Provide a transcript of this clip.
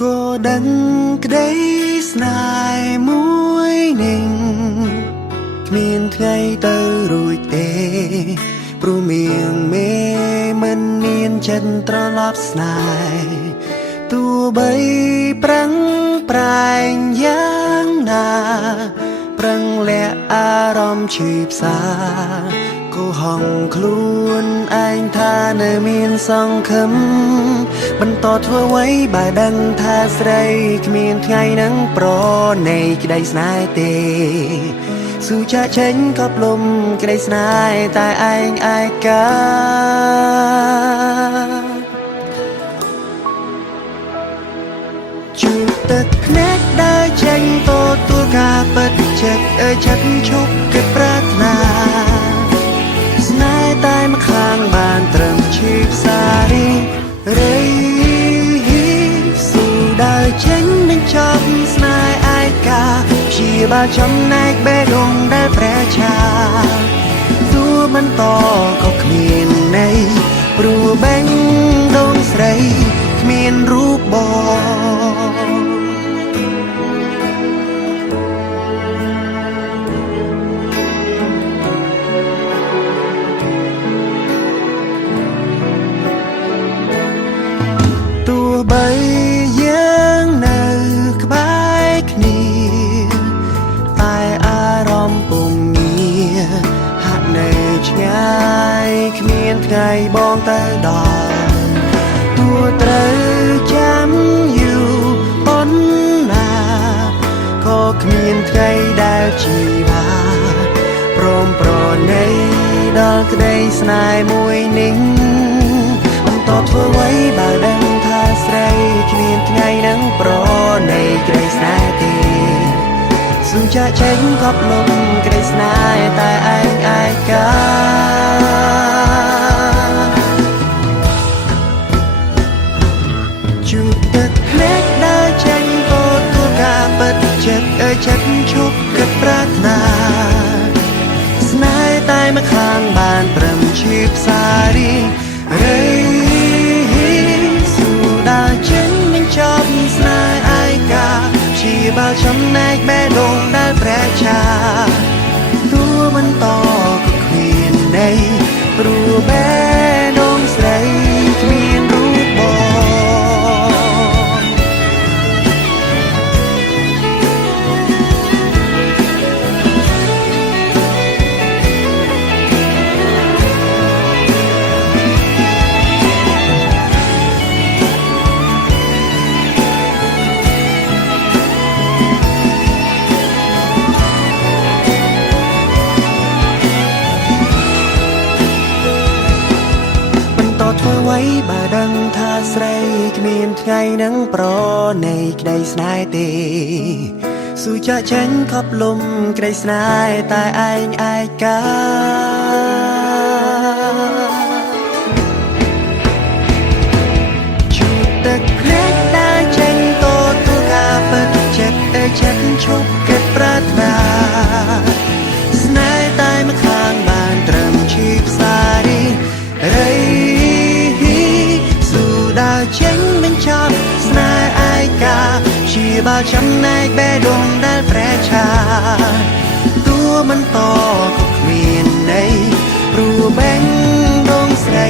ក៏ដឹងក្តីស្នេហ៍មួយនឹងគ្មានថ្ងៃទៅរួចទេព្រោះមៀងមេមិនមានចិត្តត្រឡប់ស្នេហ៍ទោះបីប្រឹងប្រែងយ៉ាងណាប្រឹងលាក់អារម្មណ៍ឈឺផ្សាក៏ហងខ្លួនឯងថានៅមានសង្ឃឹមបន្តធ្វើអ្វីបើដឹងថាស្រីគ្មានថ្ងៃនឹងប្រណីក្តីស្នេហ៍ទេស៊ូចាក់ចេញក៏ផ្លុំក្តីស្នេហ៍តែឯងឯកាជួបទឹកភ្នែកដើរចេញទទួលការពិតចិត្តចិត្តឈប់គិតប្រាថ្នាស្នេហ៍តែម្ខាងបានត្រឹមឈឺផ្សារីរីស៊ូដើរចេញបញ្ចប់ស្នេហ៍ឯកាព្យាបាលចំណែកបេះដូងដែលប្រែឆាទោះបន្តក៏គ្មានន័យព្រោះបេះដូងស្រីគ្មានរូបបងទោះបីយើងនៅក្បែរគ្នាតែអារម្មណ៍ពុំងារហាក់នៅឆ្ងាយគ្មានថ្ងៃបងទៅដល់ទោះត្រូវចាំយូរប៉ុណ្ណាក៏គ្មានថ្ងៃដែលជីវ៉ាព្រមប្រណីដល់ក្តីស្នេហ៍មួយនេះបន្តធ្វើអ្វីបើដឹងថាស្រីគ្មានថ្ងៃនឹងប្រណីក្តីស្នេហ៍ទេស៊ូចាក់ចេញក៏ផ្លុំក្តីស្នេហ៍តែឯងឯកាជួបទឹកភ្នែកដើរចេញទទួលការពិតចិត្តចិត្តឈប់គិតប្រាថ្នាស្នេហ៍តែម្ខាងបានត្រឹមឈឺផ្សារីរីស៊ូដើរចេញបញ្ចប់ស្នេហ៍ឯកាព្យាបាលចំណែកបេះដូងដែលប្រែឆាទោះបន្តក៏គ្មានន័យព្រោះបេះដូងស្រីគ្មានរូបបងធ្វើអ្វីបើដឹងថាស្រីគ្មានថ្ងៃនឹងប្រណីក្តីស្នេហ៍ទេស៊ូចាក់ចេញខប់លំក្តីស្នេហ៍តែឯងឯកាជួបទឹកភ្នែកដើរចេញទទួលការពិតចិត្តចិត្តឈប់គិតប្រាថ្នាស្នេហ៍តែម្ខាងបានត្រឹមឈឺផ្សារីរីដើរចេញបញ្ចប់ស្នេហ៍ឯកាព្យាបាលចំណែកបេះដូងដែលប្រែឆាទោះបន្តក៏គ្មានន័យព្រោះបេះដូងស្រី